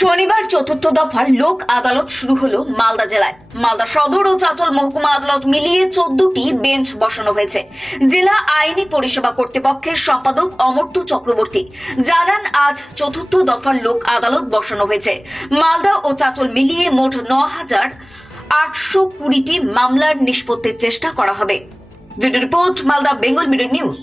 শনিবার চতুর্থ দফার লোক আদালত শুরু হলো মালদা জেলায়। মালদা সদর ও চাঁচল মহকুমা আদালত মিলিয়ে 14টি বেঞ্চ বসানো হয়েছে। জেলা আইনি পরিষেবা কর্তৃপক্ষের সম্পাদক অমর্ত্য চক্রবর্তী জানান, আজ চতুর্থ দফার লোক আদালত বসানো হয়েছে। মালদা ও চাঁচল মিলিয়ে মোট 9,820টি মামলার নিষ্পত্তির চেষ্টা করা হবে। Video report, Malda Bengal mirror news.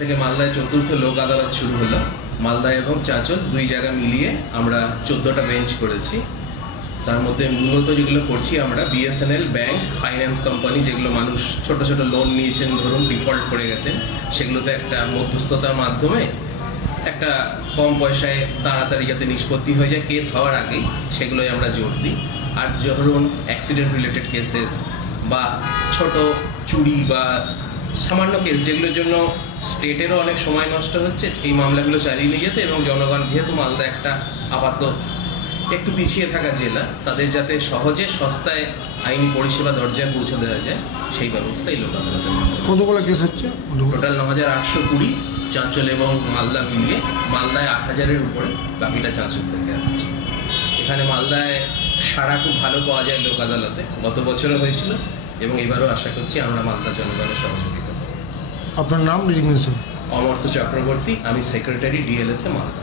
থেকে মালদায় চতুর্থ লোক আদালত শুরু হলো। মালদা এবং চাঁচল দুই জায়গা মিলিয়ে আমরা 14টা বেঞ্চ করেছি। তার মধ্যে মূলত যেগুলো করছি আমরা বিএসএনএল ব্যাংক, ফাইন্যান্স কোম্পানি, যেগুলো মানুষ ছোট ছোট লোন নিয়েছেন, ধরুন ডিফল্ট করে গেছেন, সেগুলোতে একটা মধ্যস্থতার মাধ্যমে একটা কম পয়সায় তাড়াতাড়ি যাতে নিষ্পত্তি হয়ে যায় কেস হওয়ার আগেই, সেগুলোই আমরা জোর দিই। আর ধরুন অ্যাক্সিডেন্ট রিলেটেড কেসেস বা ছোট চুরি বা সামান্য কেস, যেগুলোর জন্য স্টেটেরও অনেক সময় নষ্ট হচ্ছে, এই মামলাগুলো চালিয়ে নিয়ে যেতে এবং জনগণ, যেহেতু মালদা একটা আপাতত একটু পিছিয়ে থাকা জেলা, তাদের যাতে সহজে সস্তায় আইনি পরিষেবা দরজায় পৌঁছে দেওয়া যায়, সেই ব্যবস্থা এই লোক আদালতের মাধ্যমে। কতগুলো কেস হচ্ছে? টোটাল 9,820, চাঁচল এবং মালদা মিলিয়ে। মালদায় 8,000-এর উপরে, বাকিটা চাঁচল থেকে আসছে। এখানে মালদায় সাড়া খুব ভালো পাওয়া যায় লোক আদালতে, গত বছরও হয়েছিল এবং এবারও আশা করছি আমরা মালদা জনগণের সহযোগিতা। আপনার নাম? অমর্ত্য চক্রবর্তী, আমি সেক্রেটারি ডিএলএসএ মালদা।